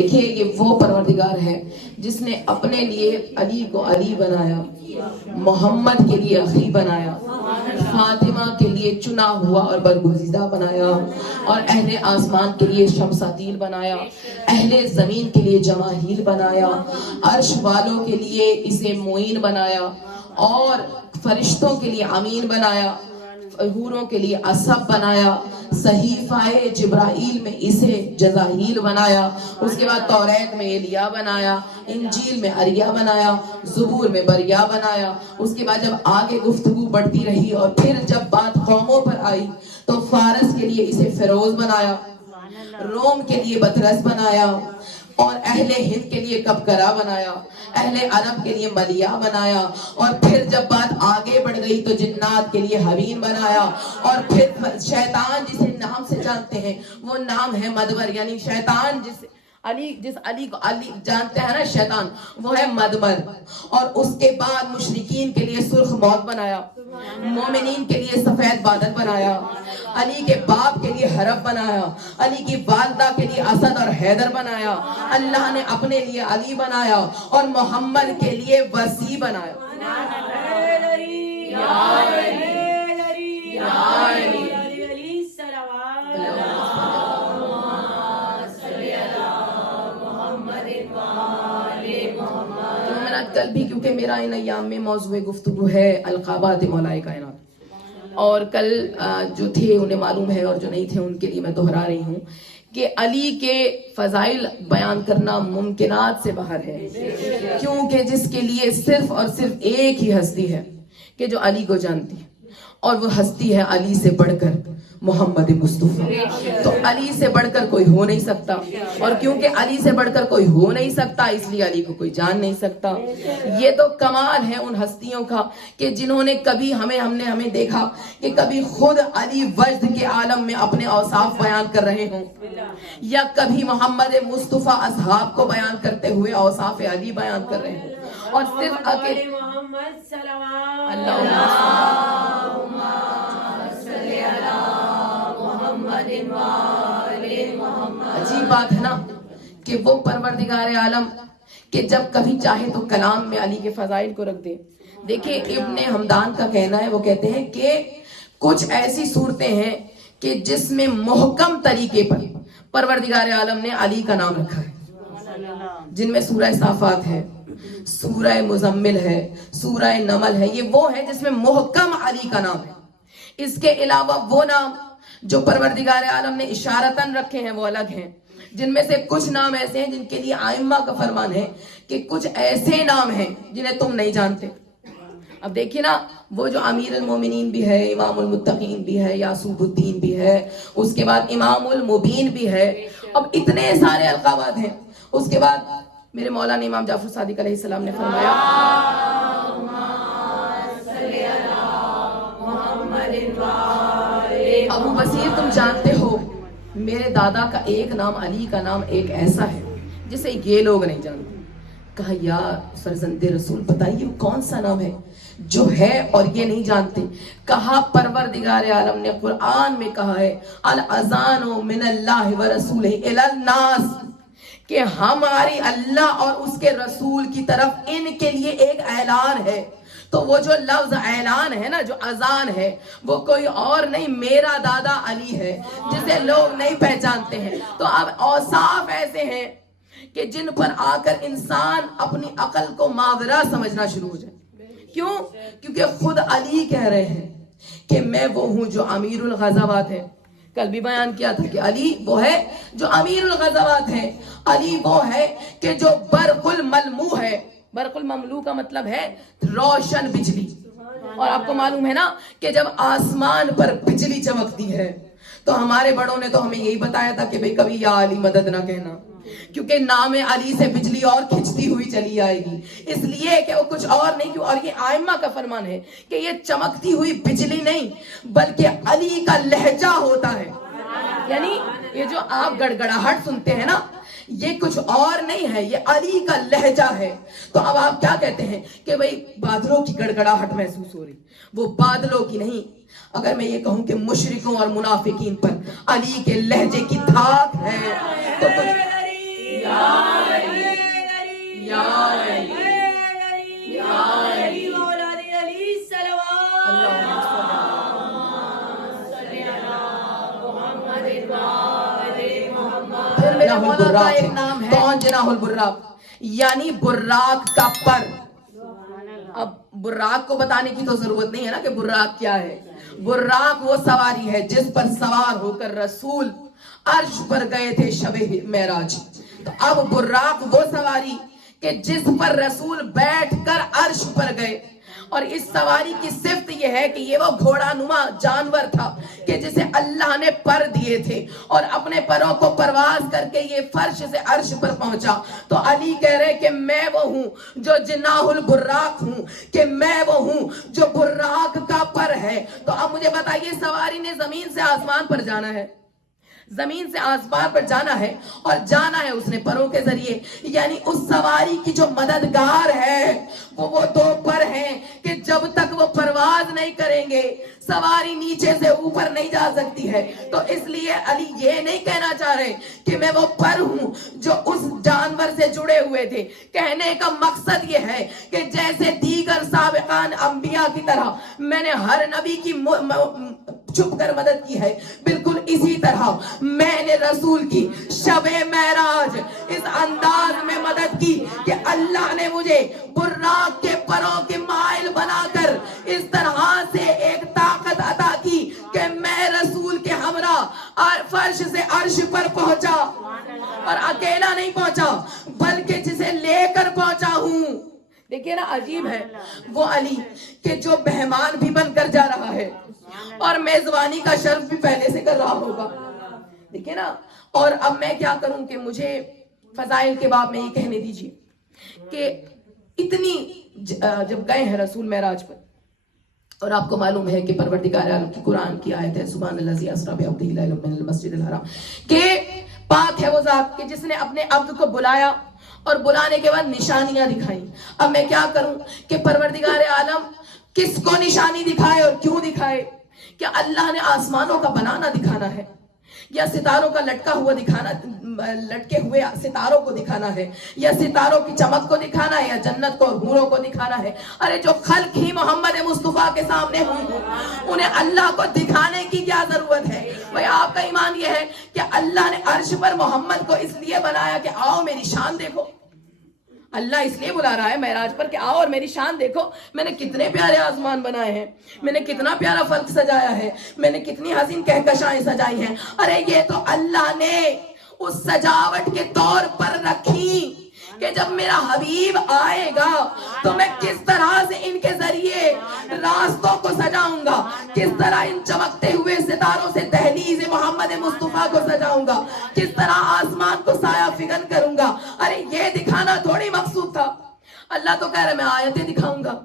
دیکھیے یہ وہ پروردگار ہے جس نے اپنے لیے علی کو علی بنایا، محمد کے لیے اخی بنایا، فاطمہ کے لیے چنا ہوا اور برگزیدہ بنایا، اور اہل آسمان کے لیے شمساتیل بنایا، اہل زمین کے لیے جماہیل بنایا، عرش والوں کے لیے اسے معین بنایا، اور فرشتوں کے لیے امین بنایا، حوروں کے لیے اصب بنایا، صحیفہ جبرائیل میں اسے جزائیل بنایا، اس کے بعد توریت میں ایلیا بنایا، انجیل میں اریا بنایا، زبور میں بریا بنایا۔ اس کے بعد جب آگے گفتگو بڑھتی رہی اور پھر جب بات قوموں پر آئی تو فارس کے لیے اسے فیروز بنایا، روم کے لیے بطرس بنایا، اور اہل ہند کے لیے کبکرا بنایا، اہل عرب کے لیے ملیا بنایا، اور پھر جب بات آگے بڑھ گئی تو جنات کے لیے حوین بنایا، اور پھر شیطان جسے نام سے جانتے ہیں وہ نام ہے مدور، یعنی شیطان جس علی کو علی جانتے ہیں نا، شیطان وہ ہے مدمر۔ اور اس کے بعد مشرکین کے لیے سرخ موت بنایا، مومنین کے لیے سفید بادل بنایا، علی کے باپ کے لیے حرب بنایا، علی کی والدہ کے لیے اسد اور حیدر بنایا، اللہ نے اپنے لیے علی بنایا اور محمد کے لیے وسیع بنایا۔ کل بھی کیونکہ میرا ان ایام میں موضوع گفتگو ہے القابات مولائے کائنات، اور کل جو تھے انہیں معلوم ہے اور جو نہیں تھے ان کے لیے میں دہرا رہی ہوں کہ علی کے فضائل بیان کرنا ممکنات سے باہر ہے، کیونکہ جس کے لیے صرف اور صرف ایک ہی ہستی ہے کہ جو علی کو جانتی ہے، اور وہ ہستی ہے علی سے بڑھ کر محمد مصطفیٰ۔ تو علی سے بڑھ کر کوئی ہو نہیں سکتا، اور کیونکہ علی سے بڑھ کر کوئی ہو نہیں سکتا اس لیے علی کو کوئی جان نہیں سکتا۔ یہ تو کمال ہے ان ہستیوں کا کہ جنہوں نے کبھی ہمیں دیکھا کہ کبھی خود علی وجد کے عالم میں اپنے اوصاف بیان کر رہے ہوں، یا کبھی محمد مصطفیٰ اصحاب کو بیان کرتے ہوئے اوصاف علی بیان کر رہے ہوں، اور صرف اکیلے عجیب بات ہے نا کہ وہ پروردگار عالم کہ جب کبھی چاہے تو کلام میں علی کے فضائل کو رکھ دے۔ دیکھیں ابن حمدان کا کہنا ہے، وہ کہتے ہیں کہ کچھ ایسی صورتیں ہیں کہ جس میں محکم طریقے پر پروردگار عالم نے علی کا نام رکھا ہے، جن میں سورہ صافات ہے، سورہ مزمل ہے، سورہ نمل ہے، یہ وہ ہے جس میں محکم علی کا نام ہے۔ اس کے علاوہ وہ نام جو پروردگار عالم نے اشارتاً رکھے ہیں وہ الگ ہیں، جن میں سے کچھ نام ایسے ہیں جن کے لیے ائمہ کا فرمان ہے کہ کچھ ایسے نام ہیں جنہیں تم نہیں جانتے۔ اب دیکھیں نا، وہ جو امیر المومنین بھی ہے، امام المتقین بھی ہے، یعصوب الدین بھی ہے، اس کے بعد امام المبین بھی ہے، اب اتنے سارے القابات ہیں۔ اس کے بعد میرے مولانا امام جعفر صادق علیہ السلام نے فرمایا ابو بصیر تم جانتے ہو میرے دادا کا ایک نام علی کا نام ایک ایسا ہے جسے یہ لوگ نہیں جانتے۔ کہا یا فرزند رسول بتائیے وہ کون سا نام ہے جو ہے اور یہ نہیں جانتے؟ کہا پروردگار عالم نے قرآن میں کہا ہے الاذان من اللہ ورسولہ الی الناس، کہ ہماری اللہ اور اس کے رسول کی طرف ان کے لیے ایک اعلان ہے۔ تو وہ جو لفظ اعلان ہے نا، جو اذان ہے، وہ کوئی اور نہیں، میرا دادا علی ہے جسے لوگ نہیں پہچانتے ہیں۔ تو اب اوصاف ایسے ہیں کہ جن پر آ کر انسان اپنی عقل کو ماورا سمجھنا شروع ہو جائے۔ کیوں؟ کیونکہ خود علی کہہ رہے ہیں کہ میں وہ ہوں جو امیر الغزوات ہے۔ کل بھی بیان کیا تھا کہ علی وہ ہے جو امیر الغزوات ہے، علی وہ ہے کہ جو برق الملموع ہے۔ برق المملوع کا مطلب ہے روشن بجلی، اور آپ کو معلوم ہے نا کہ جب آسمان پر بجلی چمکتی ہے تو ہمارے بڑوں نے تو ہمیں یہی بتایا تھا کہ بھئی کبھی یا علی مدد نہ کہنا، کیونکہ نام علی سے بجلی اور کھچتی ہوئی چلی آئے گی، اس لیے کہ وہ کچھ اور نہیں کیوں۔ اور یہ ائمہ کا فرمان ہے کہ یہ چمکتی ہوئی بجلی نہیں بلکہ علی کا لہجہ ہوتا ہے، یعنی یہ جو آپ گڑگڑاہٹ سنتے ہیں نا، یہ کچھ اور نہیں ہے، یہ علی کا لہجہ ہے۔ تو اب آپ کیا کہتے ہیں کہ بھئی بادلوں کی گڑگڑاہٹ محسوس ہو رہی، وہ بادلوں کی نہیں۔ اگر میں یہ کہوں کہ مشرکوں اور منافقین پر علی کے لہجے کی دھاک ہے تو کچھ एक नाम है कौन? जनाहुल बुर्राक, यानी बुर्राक का पर। अब बुर्राक को बताने की तो जरूरत नहीं है ना कि बुर्राक क्या है। बुर्राक वो सवारी है जिस पर सवार होकर रसूल अर्श पर गए थे शबे मेराज। तो अब बुर्राक वो सवारी कि जिस पर रसूल बैठकर अर्श पर गए। और इस सवारी की सिफ्त यह है कि ये वो घोड़ा नुमा जानवर था कि जिसे अल्लाह ने पर दिए थे और अपने परों को परवाज करके ये फर्श से अर्श पर पहुंचा। तो अली कह रहे कि मैं वो हूं जो जनाहुल बुर्राक हूं, कि मैं वो हूं जो बुर्राक का पर है। तो अब मुझे बताइए, सवारी ने जमीन से आसमान पर जाना है, जमीन से आसमान पर जाना है और जाना है उसने परों के जरिए। यानी उस सवारी की जो मददगार है वो दो पर हैं कि जब तक वो परवाज नहीं करेंगे सवारी नीचे से ऊपर नहीं जा सकती है। तो इसलिए अली ये नहीं कहना चाह रहे कि मैं वो पर हूं जो उस जानवर से जुड़े हुए थे। कहने का मकसद ये है कि जैसे दीगर साबिकान अंबिया की तरह मैंने हर नबी की छुप कर मदद की है, बिल्कुल इसी तरह मैंने रसूल की शबे मेराज इस अंदाज में मदद की कि अल्लाह ने मुझे बुर्राक के परों के माइल बनाकर इस तरह से एक ताकत अता की कि मैं रसूल के हमरा फर्श से अर्श पर पहुंचा। और अकेला नहीं पहुंचा बल्कि जिसे लेकर पहुंचा हूं। देखिए ना, अजीब है वो अली कि जो मेहमान भी बनकर जा रहा है और मेजबानी का शर्फ भी पहले से कर रहा होगा। देखिए ना। और अब मैं क्या करूं कि मुझे फजाइल के बाब में ये कहने दीजिए कि इतनी जब गए हैं रसूल मेराज पर, और आपको मालूम है कि परवरदिगार आलम की कुरान की आयत है सुब्हानल्लाज़ी अस्रा बिअब्दिही मिनल मस्जिदिल हराम, कि पाक है वो जात कि जिसने अपने अब्द को बुलाया और बुलाने के बाद निशानियां दिखाई। अब मैं क्या करूं कि परवरदिगार आलम किसको निशानी दिखाए और क्यों दिखाए? क्या अल्लाह ने आसमानों का बनाना दिखाना है, या सितारों का लटका हुआ दिखाना, लटके हुए सितारों को दिखाना है, या सितारों की चमक को दिखाना है, या जन्नत को और हूरों को दिखाना है? अरे जो खल्क ही मोहम्मद मुस्तफा के सामने हुई है उन्हें अल्लाह को दिखाने की क्या जरूरत है? भाई आपका ईमान यह है कि अल्लाह ने अर्श पर मोहम्मद को इसलिए बनाया कि आओ मेरी शान देखो। अल्लाह इसलिए बुला रहा है मेराज पर कि आओ और मेरी शान देखो, मैंने कितने प्यारे आसमान बनाए हैं, मैंने कितना प्यारा फल्क सजाया है, मैंने कितनी हसीन कहकशाएं सजाई हैं। अरे ये तो अल्लाह ने उस सजावट के तौर पर रखी कि जब मेरा हबीब आएगा तो मैं किस तरह से इनके जरिए रास्तों को सजाऊंगा, किस तरह इन चमकते हुए सितारों से दहलीज मोहम्मद मुस्तफा को सजाऊंगा, किस तरह आसमान को साया फिगन करूंगा। अरे ये दिखाना थोड़ी मकसूद था। अल्लाह तो कह रहा है मैं आयतें दिखाऊंगा,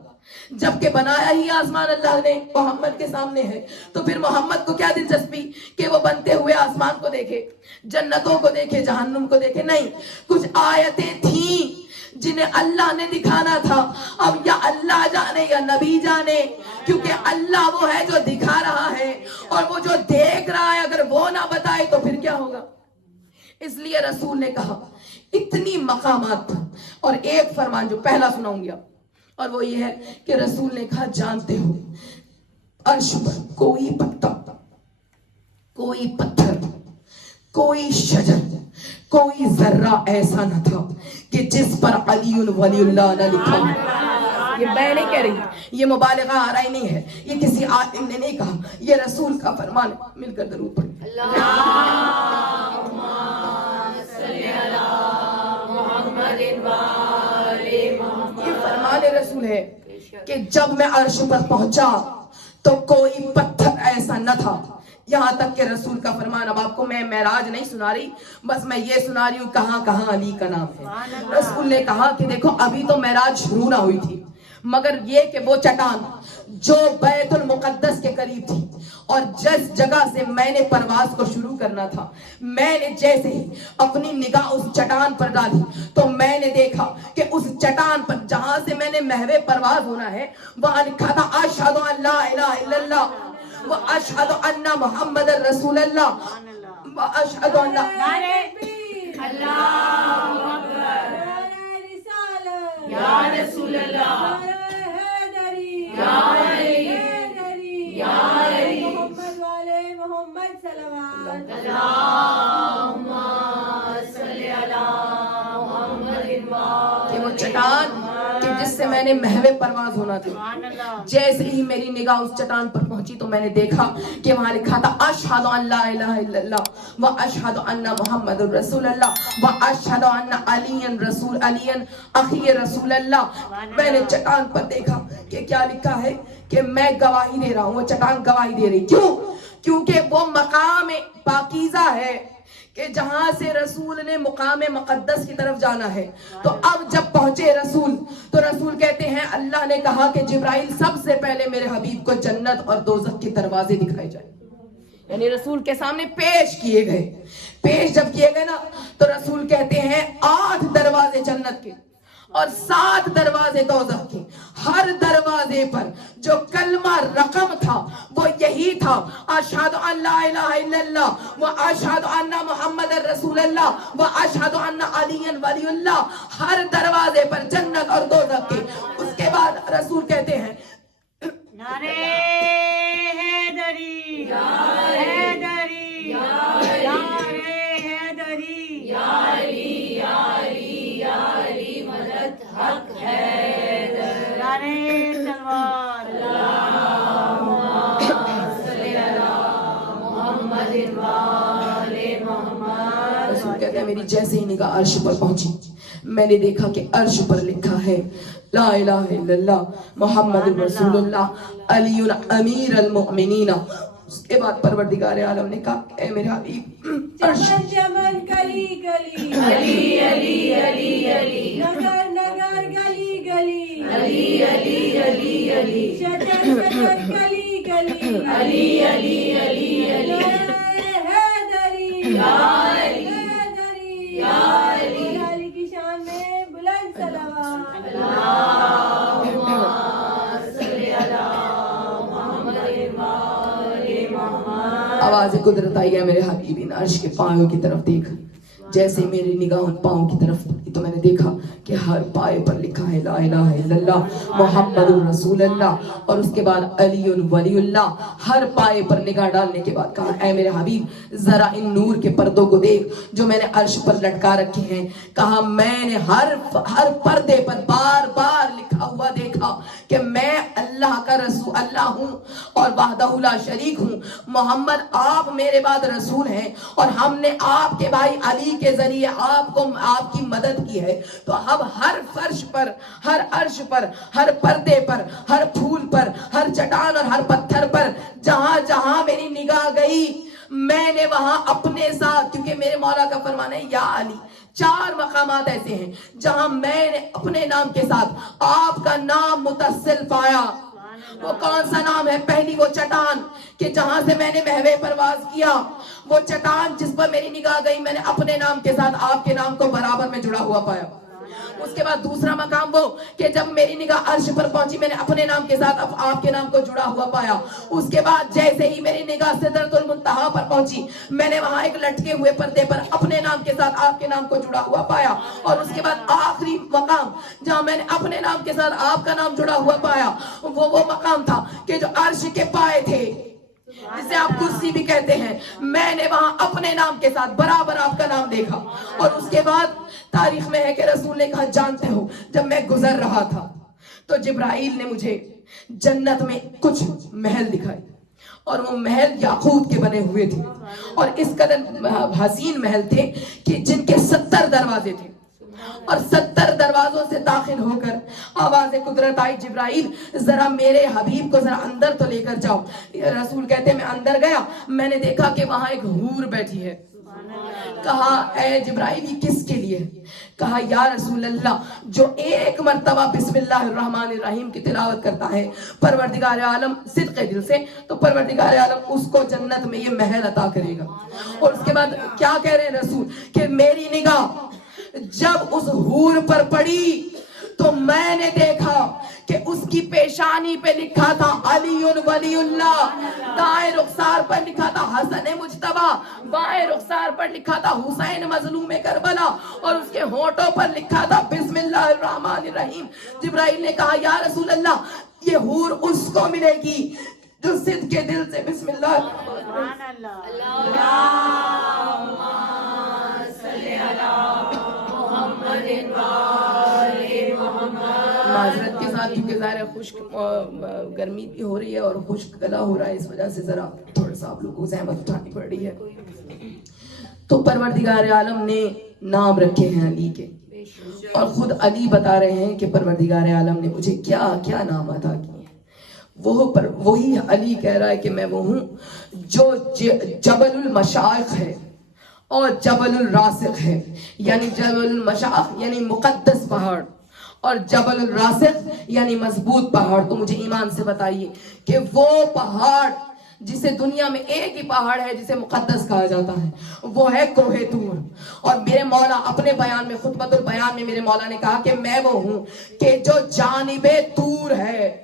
जबकि बनाया ही आसमान अल्लाह ने मोहम्मद के सामने है। तो फिर मोहम्मद को क्या दिलचस्पी कि वो बनते हुए आसमान को देखे, जन्नतों को देखे, जहन्नुम को देखे? नहीं, कुछ आयतें थी जिन्हें अल्लाह ने दिखाना था। अब या अल्लाह जाने या नबी जाने, क्योंकि अल्लाह वो है जो दिखा रहा है और वो जो देख रहा है अगर वो ना बताए तो फिर क्या होगा? इसलिए रसूल ने कहा इतनी मकामात। और एक फरमान जो पहला सुनाऊंगी आप, और वो ये है कि रसूल ने कहा जानते हो अर्श पर कोई पत्ता, कोई पत्थर, कोई शजर, कोई जर्रा ऐसा न था कि जिस पर अलीउल वलीउल्लाह न लिखा। ये मैं नहीं कह रही, ये मुबालगा आ रहा ही नहीं है, ये किसी आलिम ने नहीं कहा, ये रसूल का फरमान है। मिलकर दरूद पढ़ें। ये फरमान रसूल है कि जब मैं अर्श पर पहुंचा तो कोई पत्थर ऐसा न था। यहां तक कि रसूल का फरमान, अब आपको मैं मेराज नहीं सुना रही, बस मैं ये सुना रही हूं कहां कहां अली का नाम है। रसूल ने कहा कि देखो अभी तो मेराज शुरू ना हुई थी, मगर ये कि वो चट्टान जो बैतुल मुकद्दस के करीब थी और जिस जगह से मैंने परवाज को शुरू करना था, मैंने जैसे ही अपनी निगाह उस चट्टान पर डाली तो मैंने देखा कि उस चट्टान पर जहां से मैंने महवे परवाज होना है वहां लिखा था अशहदु अल्ला इलाहा इल्लल्लाह व अशहदु अन्ना मुहम्मदर रसूलुल्लाह व अशहदु अन्ना। अल्लाहु अकबर। या रसूल अल्लाह, या अली, या अली, मोहम्मद वाले मोहम्मद सलवात। अल्लाहुम्मा सल्ली अला मुहम्मदिन कि वो चट्टान कि जिससे मैंने महवे परवाज होना था, जैसे ही मेरी निगाह उस चट्टान पर पहुंची तो मैंने देखा कि वहां लिखा था अशहदु अल्ला इलाहा इल्लल्लाह व अशहदु अन्ना मुहम्मदुर रसूलुल्लाह व अशहदु अन्ना अलियन रसूल अलियन अखी रसूलल्लाह। मैंने चट्टान पर देखा कि क्या लिखा है कि मैं गवाही दे रहा हूँ, वो चट्टान गवाही दे रही। क्यों? क्योंकि वो मकाम पाकीज़ा है कि जहां से रसूल ने मुकाम मुकद्दस की तरफ जाना है। तो अब जब पहुंचे रसूल तो रसूल कहते हैं अल्लाह ने कहा कि जिब्राइल सबसे पहले मेरे हबीब को जन्नत और दोज़ख के दरवाजे दिखाए जाए, यानी रसूल के सामने पेश किए गए। पेश जब किए गए ना तो रसूल कहते हैं 8 दरवाजे जन्नत के और 7 दरवाजे दोज़ख के। हर दरवाजे पर जो कलमा रकम था वो यही था अशहदु अल्ला इलाहा इल्लल्लाह व अशहदु अन्ना मुहम्मदर रसूलुल्लाह व अशहदु अन्ना अलियन वलीउल्लाह। हर दरवाजे पर जन्नत और दोज़ख के। उसके बाद रसूल कहते हैं नारे हैदरी हैदरी नारे हैदरी या अली या अली या अली मदद हक हैदर नारे तलवार रसूल कहते हैं मेरी जैसे ही निगाह अर्श पर पहुंची मैंने देखा कि अर्श पर लिखा है ला इलाहा इल्लल्लाह मुहम्मदुर रसूलुल्लाह अलीयुल अमीरुल मुमिनीन। उसके बाद परवरदिगार आलम ने कहा ए मेरे हबीब अर्श चमन चमन गली गली अली अली अली अली नगर नगर गली गली अली अली अली अली शजर शजर गली गली अली अली अली अली हैदरी या अली हैदरी या अली अली की शान में बुलंद सलावत। अल्लाहुम्मा सल्ली अला मुहम्मदिन व आलि मुहम्मद। आवाज़ कुदरत आई है मेरे हबीब इन अर्श के पायों की तरफ देख। जैसे मेरी निगाह उन पाँव की तरफ पड़ी तो मैंने देखा कि हर पाए पर लिखा है ला इलाहा इल्लल्लाह मुहम्मदुर रसूलुल्लाह और उसके बाद अलीयुल वलीउल्लाह। हर पाए पर निगाह डालने के बाद कहा ऐ मेरे हबीब जरा इन नूर के पर्दों को देख जो मैंने अर्श पर लटका रखे हैं। कहा मैंने हर पर्दे पर बार बार लिखा हुआ देखा कि मैं अल्लाह का रसूल अल्लाह हूँ और वहदहु ला शरीक हूँ। मोहम्मद आप मेरे बाद रसूल हैं और हमने आपके भाई अली के जरिए आपको आपकी मदद की है। तो अब हर फर्श पर हर अर्श पर हर पर्दे पर हर फूल पर हर चट्टान और हर पत्थर पर जहां जहां मेरी निगाह गई मैंने वहां अपने साथ, क्योंकि मेरे मौला का फरमान है या अली 4 मकामात ऐसे हैं जहां मैंने अपने नाम के साथ आपका नाम मुतस्सिल पाया। वो कौन सा नाम है? पहली वो चट्टान कि जहां से मैंने महवे परवाज किया, वो चट्टान जिस पर मेरी निगाह गई मैंने अपने नाम के साथ आपके नाम को बराबर में जुड़ा हुआ पाया। उसके बाद दूसरा मकाम वो कि जब मेरी निगाह अर्श पर पहुंची मैंने अपने नाम के साथ अब आपके नाम को जुड़ा हुआ पाया। उसके बाद जैसे ही मेरी निगाह सिदरतुल मुंतहा पर पहुंची मैंने वहां एक लटके हुए पर्दे पर अपने नाम के साथ आपके नाम को जुड़ा हुआ पाया। और उसके बाद आखिरी मकाम जहां मैंने अपने नाम के साथ आपका नाम जुड़ा हुआ पाया वो मकाम था कि जो अर्श के पाए थे जिसे आप कुर्सी भी कहते हैं, मैंने वहां अपने नाम के साथ बराबर आपका नाम देखा। और उसके बाद तारीख में है कि रसूल ने कहा जानते हो जब मैं गुजर रहा था तो जिब्राइल ने मुझे जन्नत में कुछ महल दिखाए और वो महल याकूत के बने हुए थे और इस कदर हसीन महल थे कि जिनके 70 दरवाजे थे और 70 दरवाजों से दाखिल होकर आवाज़ कुदरत आई जिब्राइल जरा मेरे हबीब को जरा अंदर तो लेकर जाओ। रसूल कहते मैं अंदर गया मैंने देखा कि वहां एक हूर बैठी है। कहा ऐ जिब्राइल ये किसके लिए? कहा या रसूल अल्लाह जो एक मर्तबा बिस्मिल्लाहिर्रहमानिर्रहीम की तिलावत करता है परवरदिगार आलम सिद्क़े दिल से तो परवरदिगार आलम उसको जन्नत में ये महल अता करेगा। और उसके बाद क्या कह रहे हैं रसूल कि मेरी निगाह जब उस हूर पर पड़ी تو میں نے دیکھا کہ اس کی پیشانی پہ لکھا تھا علی ولی اللہ، دائیں رخسار پر لکھا تھا حسن مجتبی، بائیں رخسار پر لکھا تھا حسین مظلوم کربلا، اور اس کے ہونٹوں پر لکھا تھا بسم اللہ الرحمن الرحیم۔ جبرائیل نے کہا یا رسول اللہ، یہ حور اس کو ملے گی جو صدق کے دل سے بسم اللہ معذرت کے ساتھ، کیونکہ ظاہر ہے خشک گرمی بھی ہو رہی ہے اور خشک گلا ہو رہا ہے، اس وجہ سے ذرا تھوڑا سا آپ لوگوں کو زحمت اٹھانی پڑ رہی ہے۔ تو پروردگار عالم نے نام رکھے ہیں علی کے، اور خود علی بتا رہے ہیں کہ پروردگار عالم نے مجھے کیا کیا نام عطا کیے ہیں۔ وہی علی کہہ رہا ہے کہ میں وہ ہوں جو جبل المشائخ ہے اور جبل الراسخ ہے، یعنی جبل المشائخ یعنی مقدس پہاڑ، اور جبل الراسخ یعنی مضبوط پہاڑ۔ تو مجھے ایمان سے بتائیے کہ وہ پہاڑ جسے دنیا میں ایک ہی پہاڑ ہے جسے مقدس کہا جاتا ہے، وہ ہے کوہ طور۔ اور میرے مولا اپنے بیان میں، خطبۃ البیان میں، میرے مولا نے کہا کہ میں وہ ہوں کہ جو جانب طور ہے،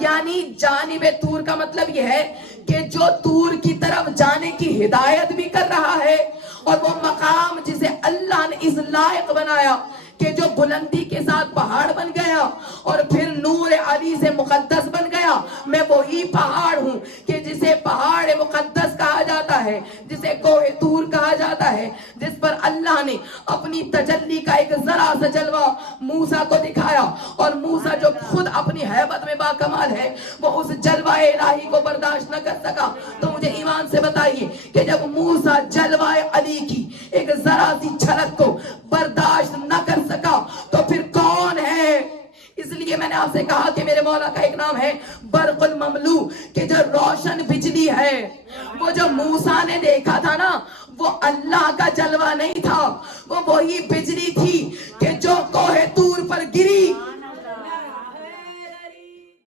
یعنی جانب طور کا مطلب یہ ہے کہ جو طور کی طرف جانے کی ہدایت بھی کر رہا ہے، اور وہ مقام جسے اللہ نے اس لائق بنایا کہ جو بلندی کے ساتھ پہاڑ بن گیا اور پھر نور علی سے مقدس بن گیا۔ میں وہی پہاڑ ہوں کہ جسے پہاڑ مقدس کہا جاتا ہے، جسے کوہ طور کہا جاتا ہے، جس پر اللہ نے اپنی تجلی کا ایک ذرا سا جلوہ موسیٰ کو دکھایا، اور موسیٰ جو خود اپنی ہیبت میں باکمال ہے، وہ اس جلوہ الہی کو برداشت نہ کر سکا۔ تو مجھے ایمان سے بتائیے کہ جب موسیٰ جلوہ علی کی ایک ذرا سی جھلک کو برداشت نہ کر سکا تو پھر کون ہے؟ اس لیے میں نے آپ سے کہا کہ میرے مولا کا ایک نام ہے برق المملو، کہ جو روشن بجلی ہے۔ وہ جو موسیٰ نے دیکھا تھا نا، وہ اللہ کا جلوہ نہیں تھا، وہ وہی بجلی تھی